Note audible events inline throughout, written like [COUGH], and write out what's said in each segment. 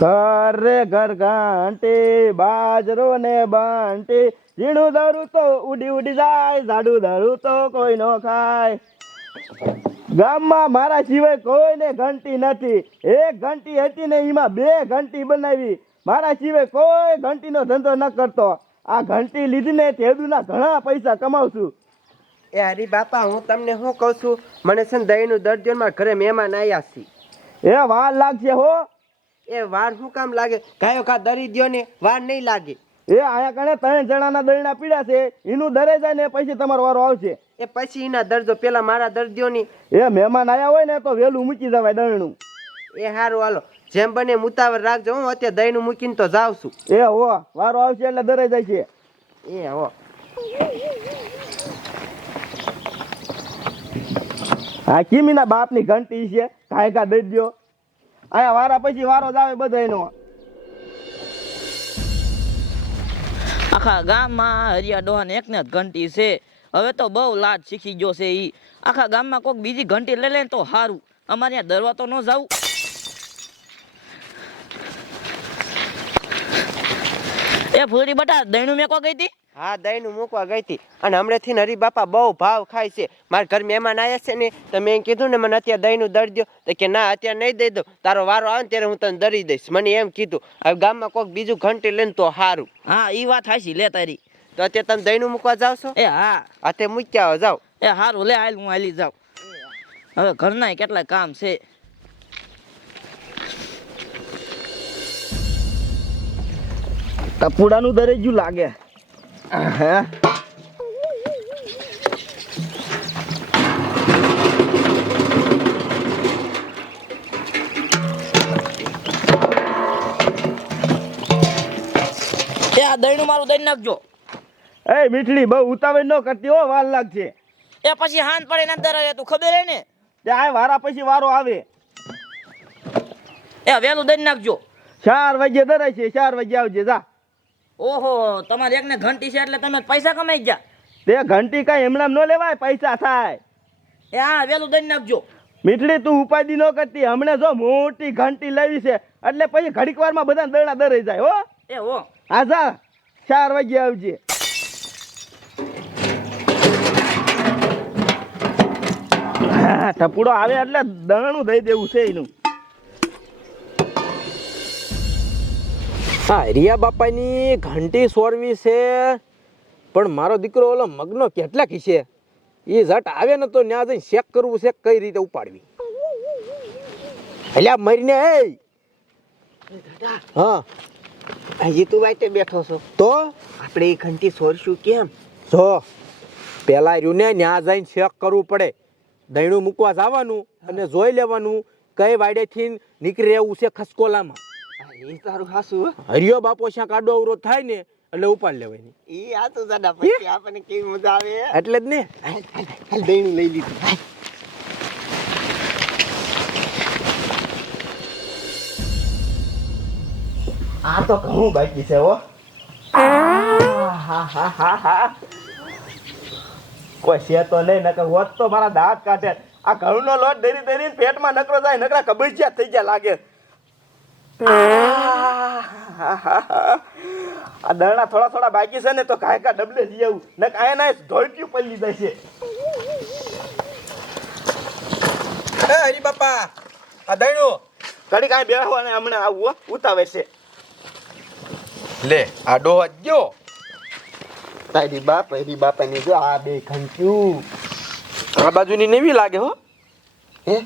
ઘર ઘર ઘંટી બાજરો ને બાંટી. ઝીણું ધરું તો ઉડી ઉડી જાય ઝાડું ધરું તો કોઈ નો ખાય. ગામમાં મારા સિવાય કોઈને ઘંટી નથી. એક ઘંટી હતી ને એમાં બે ઘંટી બનાવી. મારા સિવાય કોઈ ઘંટીનો ધંધો ન કરતો. આ ઘંટી લીધીને તેડુના ઘણા પૈસા કમાવશું. એ હરી બાપા હું તમને શું કહું છું? મને છે ને દહીંનું દર્જનમાં ઘરે મહેમાન આવ્યા છે. એ વાર લાગશે હો. એ વાર શું કામ લાગે? ગાયો કા દરી દ્યો ને વાર નહીં લાગે. એ આયા કણે ત્રણ જણાના દરણા પીડ્યા છે. એનું દરે જાય ને પછી તમારો વારો આવશે. એ પછી એના દર્દો પેલા મારા દર્દીઓની. એ મહેમાન આયા હોય ને તો વહેલું મૂકી જવાય દરણું. એ સારું હાલો. જેમ બને મુતાવર રાખજો. હું અત્યારે દહીંનું મૂકીને તો જાઉં છું. એ હો વારો આવશે એટલે દરે જાય છે. એ હો. હા કિમીના બાપની ઘંટી છે. કાંઈ કા દઈ દ્યો આયા વારા પછી વારો જ આવે બધાયનો. આખા ગામમાં હરિયા ડોહાને એકને જ ઘંટી છે. હવે તો બહુ લાજ શીખી ગયો છે ઈ. આખા ગામમાં કોઈક બીજી ઘંટી લઈ લે તો સારું અમારે ત્યાં દરવા તો ન જાવું એ ફૂલડી બટા દહીણું મેકો ગઈ હતી? હા દહીંનું મૂકવા ગઈ હતી. અને હમણાંથી હરી બાપા બહુ ભાવ ખાય છે. મારા ઘર મહેમાન આવ્યા છે ને તો મેં એમ કીધું ને મને અત્યારે દહીંનું દર દો તો કે ના અત્યારે નહીં દઈ દો તારો વારો આવે ને ત્યારે હું તને દરી દઈશ. મને એમ કીધું હવે ગામમાં કોઈક બીજું ઘંટી લઈને તો સારું હા ઈ વાત હાશી લે તારી. તો અત્યારે તમે દહીંનું મૂકવા જાવ છો? એ હા. અત્યારે મૂક્યા આવો જાઓ. એ સારું લે હાલ હું હાલી જાઉં. હવે ઘરના કેટલા કામ છે. ટપુડાનું દરે જ્યું લાગે. હે એ આ દહીણું મારું દઈ નાખજો. એ મીઠડી બહુ ઉતાવળ ન કરતી હો વાર લાગશે. એ પછી હાન પડે ના દર તું ખબર હે ને? ત્યાં વારા પછી વારો આવે. એ વહેલું દઈ નાખજો. ચાર વાગ્યે દરાય છે ચાર વાગે આવજે જા. ઓહો તમારે એકને ઘંટી છે એટલે તમે પૈસા કમાઈ ગયા. તે ઘંટી કઈ એમણામ ન લેવાય પૈસા થાય. એ હા વેલું દઈ નાખજો. મીઠડી તું ઉપાધિ ન કરતી. હમણે જો મોટી ઘંટી લેવી છે એટલે પછી ઘડીક વારમાં બધા દરડા દરાઈ જાય હો. એ હો. હા જા. ચાર વાગે આવજે. ટપુડો આવે એટલે દણું દઈ દેવું છે એનું. હા રિયા બાપાની ઘંટી સોરવી છે. પણ મારો દીકરો ઓલો મગનો કેટલા છે. એ ઝટ આવે ને તો ત્યાં જઈને ચેક કરવું છે કઈ રીતે ઉપાડવી. અલ્યા મરીને એ હા. હજી તું વાઈટે બેઠો છો. તો? આપણે એ ઘંટી સોરશું કેમ? જો પેલા રહ્યું ને ત્યાં જઈને ચેક કરવું પડે. દહીણું મૂકવા જવાનું અને જોઈ લેવાનું કઈ વાડેથી નીકળી રહેવું છે ખસકોલામાં. એ તારું હાસું હરિયો બાપો શ્યાં કાડો અવરોધ થાય ને એટલે ઉપાડ લેવાની. એ આ તો દાદા પછી આપણને કેવી મજા આવે એટલે જ ને. હાલ લઈ લીધું આ તો ઘણું બાકી છે હો. કોઈ છે તો નહીં નકર હોત તો મારા દાંત કાઢે. આ ઘઉંનો લોટ ધરી ડરીને પેટમાં નકરો જાય નકરા કબજિયાત થઈ ગયા લાગે. [LAUGHS] આ દરણા થોડા થોડા બાકી છે ને તો કાય કા ડબલે લઈ આવું. ને કાંઈ ના ધોળક્યું પડી છે હે હરી બાપા આ દહીણું ઘડી કાંઈ બેહો અને હમણાં આવું ઉતાવે છે. લે આ ડોહ ગયો. તારી બાપ હરી બાપાની જો આ બે ખંચ્યું આ બાજુની નેવી લાગે હો. હે?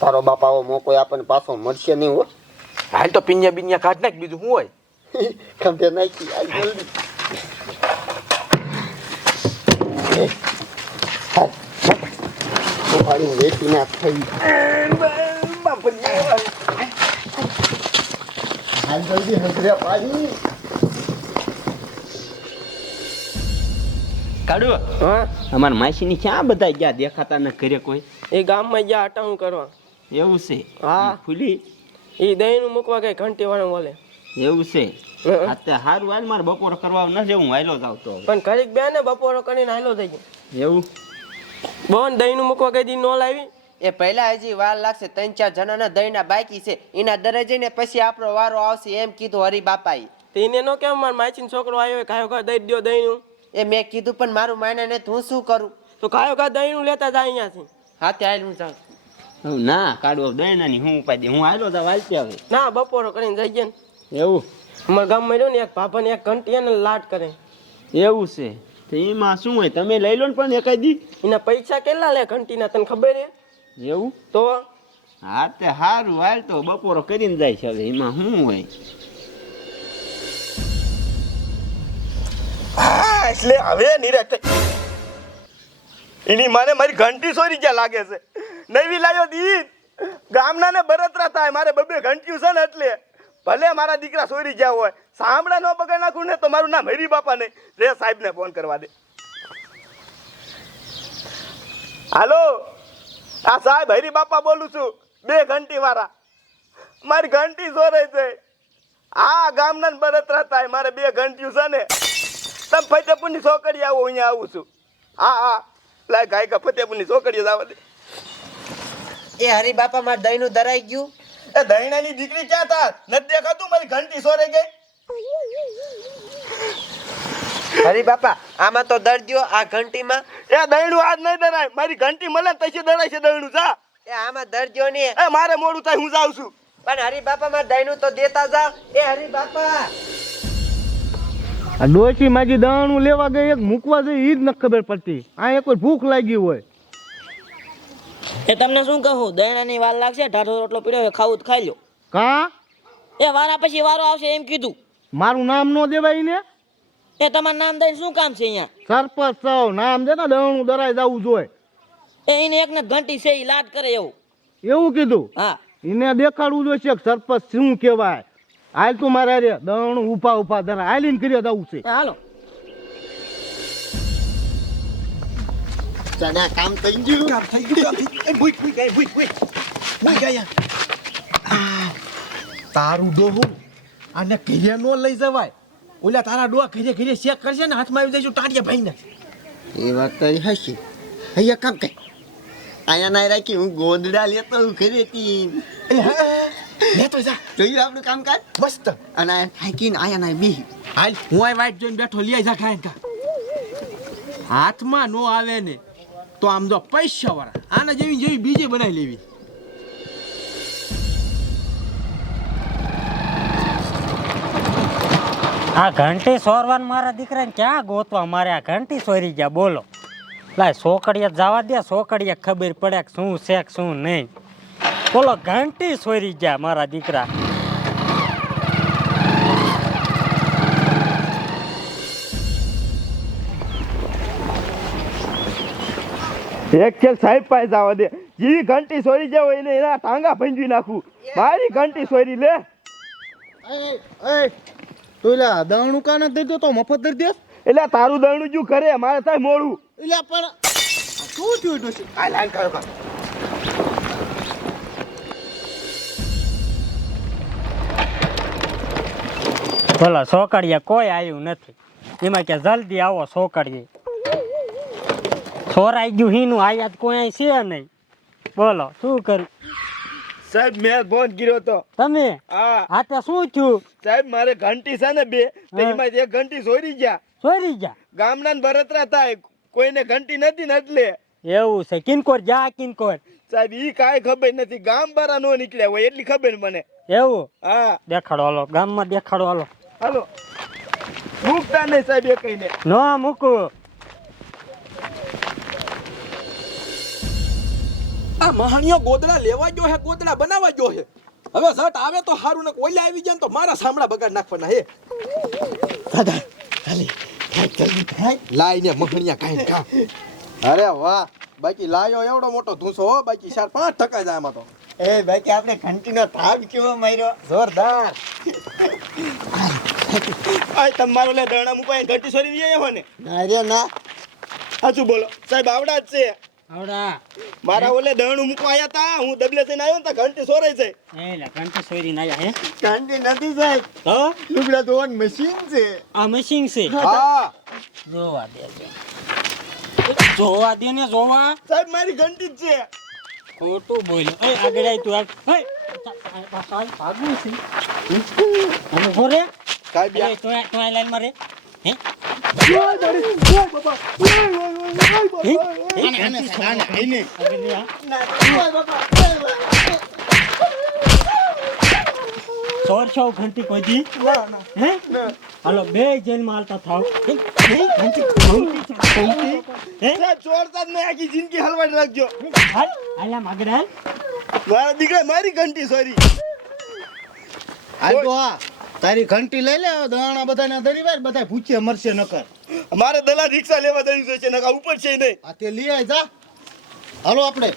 તારો બાપાઓ મોકો આપણને પાછો મળશે નહીં હો. હાલ તો પિન્યા બિન્યા કાઢ નાખ બીજું શું હોય? ખંભે નાખી આ જલ્દી. હાલ, હાલ. વેચી નાખ થઈ હાલ જલ્દી હસરે પાડી. કાઢું હા? અમારા માસીની ક્યાં બધા ગયા દેખાતા ન ઘરે કોઈ? એ ગામમાં ગયા હટાવું કરવા. એવું છે? હા. ફૂલી એ દહીંનું મૂકવા કઈ ઘંટી વાળો બોલે એવું છે? આતે હારું હાલ મારે બપોર કરવા ન છે હું વાયલો જ તો. પણ ઘડીક બે ને બપોરો કરીને હાલો થઈ ગયો. એવું? બોન દહીંનું મૂકવા કઈ દી નો લાવી? એ પહેલા હજી વાર લાગશે ત્રણ ચાર જણાના દહીંના બાકી છે. એના દરે જઈને પછી આપણો વારો આવશે એમ કીધું હરી બાપાએ. તેને નો કેમ માર માયચીનો છોકરો આવ્યો કાયો કા દઈ દ્યો દહીંનું? એ મેં કીધું પણ મારું માયને ને હું શું કરું? તો કાયો કા દહીંનું લેતા જાય અહીંયાથી. હા ત્યાં હું જાઉં. ના કાઢવો દઈ નાની હું ઉપાય દે હું આવ્યો તો વાલતી આવે. ના બપોરો કરીને જઈ ગયા ને એવું? અમારા ગામમાં રહ્યો ને એક પાપા ને એક ઘંટી ને લાટ કરે. એવું છે? તો એમાં શું હોય? તમે લઈ લો ને પણ એકાદી એના પૈસા કેટલા લે ઘંટીના? તને ખબર હે એવું? તો? હા તે સારું હાલ તો બપોરો કરીને જાય છે હવે. એમાં શું હોય? હા એટલે હવે નિરાશ એની માને મારી ઘંટી સોરી જ્યાં લાગે છે. નવી લાયો દી ગામના ને બરતરા થાય, મારે બબે ઘંટ્યું છે ને એટલે. ભલે મારા દીકરા સોરી ગયા હોય, સાંભળા નો બગાડ નાખું ને તો મારું નામ હરી બાપા નહીં. રે સાહેબને ફોન કરવા દે. હાલો? આ સાહેબ હરી બાપા બોલું છું. બે ઘંટી વાળા મારી ઘંટી સોરે છે. આ ગામના ને બરતરા થાય, મારે બે ઘંટ્યું છે ને. તમે ફતેપુરની છોકરી આવો, અહીંયા આવું છું. હા હા. લાય ગાયકા ફતેપુરની છોકરીઓ જ આવવા દે. એ હરી બાપા મારા દહીંનું દરાઈ ગયું. એ દહીણાની દીકરી ક્યાં થા નથી દેખાતું? મારી ઘંટી સોરે ગઈ. હરી બાપા આમાં તો દર્દીઓ આ ઘંટીમાં. એ દહીણું આજ નહીં ધરાય મારી ઘંટી મળે ને ધરાય છે દહીણું. જા. એ આમાં દર્દીઓ ને. એ મારે મોડું થાય હું જાઉં છું. પણ હરી બાપા માર દહીંનું તો દેતા જા એ હરી બાપા. આ ડોશી માજી દાણું લેવા ગઈ એક મૂકવા જઈ ઈ જ ન ખબર પડતી. આ એક ભૂખ લાગી હોય. એ તમને શું કહું? દયણાની વાર લાગશે ઢાઢો રોટલો પીડ્યો હોય ખાવું ખાઈ લો કા? એ વારા પછી વારો આવશે એમ કીધું. મારું નામ નો દેવાય ને? એ તમારું નામ દઈને શું કામ છે અહીંયા? સરપંચ સૌ નામ છે ને દણું દરાઈ જવું જોઈએ. એ એને એકને ઘંટી છે એ લાટ કરે એવું. એવું કીધું? હા. એને દેખાડવું જોઈએ કે સરપંચ શું કહેવાય. હાલ તું મારે રે દણું ઊભા ઊભા ધરા હાલીને કરી દઉં છે. એ હાલો તારું ડોહું. આને ઘરે નો લઈ જવાય. ઓલા તારા ડોહા ઘરે ઘરે ચેક કરશે ને હાથમાં આવી જઈશું ટાટિયા ભાઈને. એ વાત તારી હશે. અહીંયા કામ કઈ અહીંયા ના રાખી હું ગોદડા લેતો હું ઘરેથી લેતો જા. જોયું આપણું કામ કાજ? મસ્ત. અને થાકીને અહીંયા ના બી હાલ હું આ વાઈટ જોઈને બેઠો લઈ જા ખાય હાથમાં નો આવે ને. તો આમ જો પૈસા વાળા આના જેવી જેવી બીજે બનાવી લેવી. આ ઘંટી સોરવાન મારા દીકરાને ક્યાં ગોતવા? મારે આ ઘંટી સોરી ગયા, બોલો. લાય સોકડીએ જવા દે સોકડીએ ખબર પડે શું છે શું નહીં. બોલો, ઘંટી સોરી ગયા મારા દીકરા. એક ખેલ સાહેબ પાસે જવા દે. જેવી ઘંટી સોરી જાય એને એના ટાંગા ભંજી નાખું. મારી ઘંટી સોરી લે. તું લે દણું કા નથી દેતો? તો મફત દઈ દે. એટલે તારું દરણું જો કરે મારે થાય મોડું. એટલે પણ શું થયું ડોશી આ લાઈન કરો કા ભલા સોકડીએ કોઈ આવ્યું નથી. એમાં કે જલ્દી આવો સોકડીએ સોરાઈ ગયું હીનું આયાત કોઈ છે નહીં. બોલો શું કરું સાહેબ મેં ફોન કર્યો તો. તમે? હા. તે શું થયું? સાહેબ મારે ઘંટી છે ને બે તેમાં એક ઘંટી સોરી ગયા. સોરી ગયા? ગામના બરતરા થાય કોઈને ઘંટી નથી ને એટલે. એવું છે. કિનકોર જા કિનકોર સાહેબ ઈ કાંઈ ખબર નથી. ગામ બારા નો નીકળ્યા હોય એટલી ખબર મને. એવું? હા. દેખાડો હાલો. ગામમાં દેખાડો હાલો. હાલો. મૂકતા નહીં સાહેબ એ કહીને ન મૂકું. આ મહાણીઓ ગોદડા લેવા ગયો હે ગોદડા બનાવવા ગયો હે. હવે ઝટ આવે તો હારું ને ઓલા આવી જાય તો મારા સામડા બગાડ નાખવાના હે. દાદા હાલી થાય જલ્દી થાય લાઈને મહણિયા કાઈ કા અરે વાહ બાકી લાયો એવડો મોટો ધૂસો હો બાકી ચાર પાંચ ટકા જાય આમાં તો. એ બાકી આપણે ઘંટીનો થાક કેવો માર્યો? જોરદાર. આ તમારો લે દરણા મુકાય ઘંટી સોરી લઈ આવ્યો ને? ના રે ના. સાચું બોલો સાહેબ આવડા જ છે. આવડા. મારા ઓલે દરણું મૂકવા આવ્યા તા. હું ડબલે થઈને આવ્યો ને ઘંટી સોરાઈ છે એલા ઘંટી સોરી ના હે? ઘંટી નથી સાહેબ હા? લુગડા ધોવાનું મશીન છે. આ મશીન છે. હા. જોવા દે જોવા દે ને જોવા. સાહેબ મારી ઘંટી જ છે. ખોટું બોલ્યો. એ આગળ આય તું એ ભાગવું છે. અમે ઊભો સાહેબ તું તું લાઈન મારે હે? છો ઘંટી કોઈ દી હે હાલો બે જેલમાં હાલતા થાવ ચોરતા જ નહીં આખી જિંદગી હલવાડ રાખજો હાલ હાલ આમ મારા દીકરા મારી ઘંટી સોરી હાલ તો તારી ઘંટી લઈ લે દાણા બધાને ધરી વાર બધા ભૂચે મરશે નકર. મારે દલાલ રિક્ષા લેવા દેવી છે નકા ઉપર છે નહીં. આ તે લઈ આય જા. હાલો આપણે.